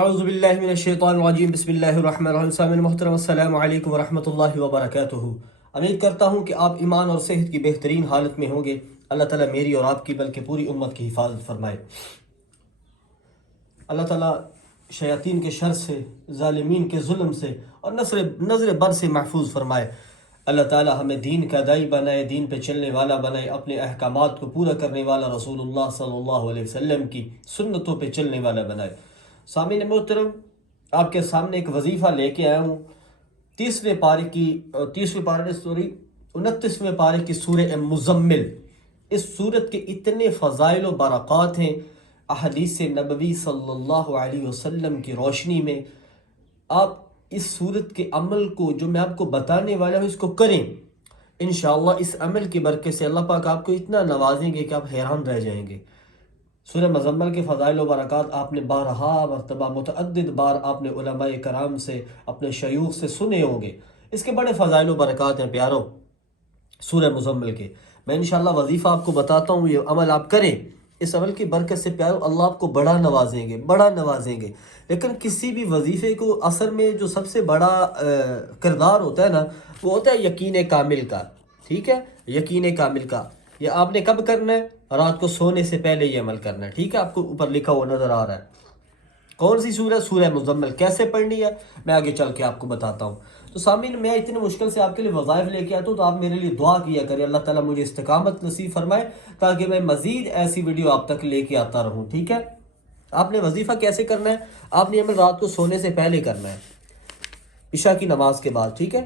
اعوذ باللہ من الشیطان الرجیم بسم اللہ الرحمن الرحیم سامعین محترم السلام علیکم ورحمۃ اللہ وبرکاتہ۔ امید کرتا ہوں کہ آپ ایمان اور صحت کی بہترین حالت میں ہوں گے۔ اللہ تعالیٰ میری اور آپ کی بلکہ پوری امت کی حفاظت فرمائے۔ اللہ تعالیٰ شیاطین کے شر سے، ظالمین کے ظلم سے اور نظر بد سے محفوظ فرمائے۔ اللہ تعالیٰ ہمیں دین کا داعی بنائے، دین پہ چلنے والا بنائے، اپنے احکامات کو پورا کرنے والا، رسول اللہ صلی اللہ علیہ وسلم کی سنتوں پہ چلنے والا بنائے۔ سامعین محترم، آپ کے سامنے ایک وظیفہ لے کے آیا ہوں 29ویں پارے کی سورہ مزمل۔ اس سورت کے اتنے فضائل و برکات ہیں، احادیث نبوی صلی اللہ علیہ وسلم کی روشنی میں آپ اس سورت کے عمل کو جو میں آپ کو بتانے والا ہوں اس کو کریں۔ انشاءاللہ اس عمل کی برکت سے اللہ پاک آپ کو اتنا نوازیں گے کہ آپ حیران رہ جائیں گے۔ سورہ مزمل کے فضائل و برکات آپ نے بارہا مرتبہ متعدد بار آپ نے علماء کرام سے، اپنے شیوخ سے سنے ہوں گے۔ اس کے بڑے فضائل و برکات ہیں پیاروں سورہ مزمل کے۔ میں انشاءاللہ وظیفہ آپ کو بتاتا ہوں، یہ عمل آپ کریں۔ اس عمل کی برکت سے پیاروں اللہ آپ کو بڑا نوازیں گے۔ لیکن کسی بھی وظیفے کو اثر میں جو سب سے بڑا کردار ہوتا ہے نا، وہ ہوتا ہے یقین کامل کا۔ ٹھیک ہے، یقین کامل کا۔ یہ آپ نے کب کرنا ہے؟ رات کو سونے سے پہلے یہ عمل کرنا ہے۔ ٹھیک ہے، آپ کو اوپر لکھا ہوا نظر آ رہا ہے کون سی سورہ؟ سورہ مزمل۔ کیسے پڑھنی ہے میں آگے چل کے آپ کو بتاتا ہوں۔ تو سامعین، میں اتنے مشکل سے آپ کے لیے وظائف لے کے آتا ہوں تو آپ میرے لیے دعا کیا کریں، اللہ تعالیٰ مجھے استقامت نصیب فرمائے تاکہ میں مزید ایسی ویڈیو آپ تک لے کے آتا رہوں۔ ٹھیک ہے، آپ نے وظیفہ کیسے کرنا ہے؟ آپ نے عمل رات کو سونے سے پہلے کرنا ہے، عشاء کی نماز کے بعد۔ ٹھیک ہے،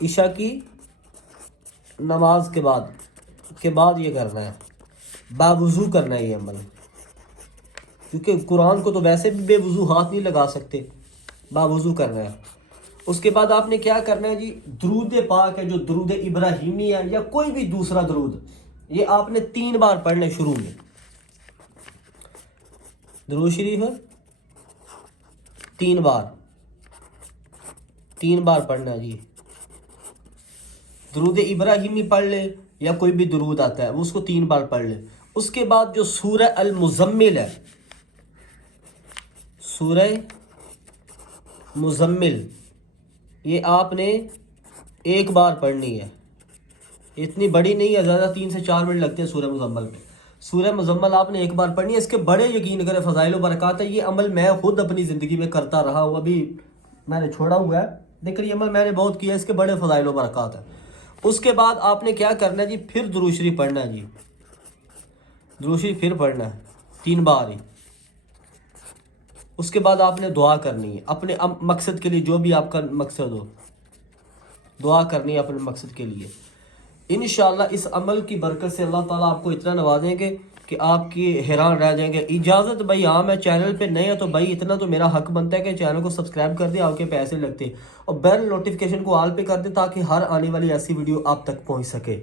عشاء کی نماز کے بعد یہ کرنا ہے، باوضو کرنا ہے یہ عمل، کیونکہ قرآن کو تو ویسے بھی بے وضو ہاتھ نہیں لگا سکتے، باوضو کرنا ہے۔ اس کے بعد آپ نے کیا کرنا ہے جی؟ درود پاک ہے جو درود ابراہیمی ہے یا کوئی بھی دوسرا درود، یہ آپ نے 3 بار پڑھنا ہے شروع میں۔ درود شریف 3 بار پڑھنا ہے جی۔ درود ابراہیمی پڑھ لے یا کوئی بھی درود آتا ہے وہ اس کو 3 بار پڑھ لے۔ اس کے بعد جو سورہ المزمل ہے، سورہ مزمل، یہ آپ نے 1 بار پڑھنی ہے۔ اتنی بڑی نہیں ہے، زیادہ 3 سے 4 منٹ لگتے ہیں سورہ مزمل میں۔ سورہ مزمل آپ نے 1 بار پڑھنی ہے۔ اس کے بڑے یقین کرے فضائل و برکات ہے۔ یہ عمل میں خود اپنی زندگی میں کرتا رہا ہوں، ابھی میں نے چھوڑا ہوا ہے لیکن یہ عمل میں نے بہت کیا ہے، اس کے بڑے فضائل و برکات ہیں۔ اس کے بعد آپ نے کیا کرنا ہے جی؟ پھر درود شریف پڑھنا ہے جی، درود شریف پھر پڑھنا ہے 3 بار ہی۔ اس کے بعد آپ نے دعا کرنی ہے اپنے مقصد کے لیے، جو بھی آپ کا مقصد ہو، دعا کرنی ہے اپنے مقصد کے لیے۔ انشاءاللہ اس عمل کی برکت سے اللہ تعالیٰ آپ کو اتنا نوازیں گے کہ آپ کی حیران رہ جائیں گے۔ اجازت بھائی، ہاں میں چینل پہ نہیں ہے تو بھائی اتنا تو میرا حق بنتا ہے کہ چینل کو سبسکرائب کر دیں، آپ کے پیسے لگتے، اور بیل نوٹیفیکیشن کو آل پہ کر دیں تاکہ ہر آنے والی ایسی ویڈیو آپ تک پہنچ سکے۔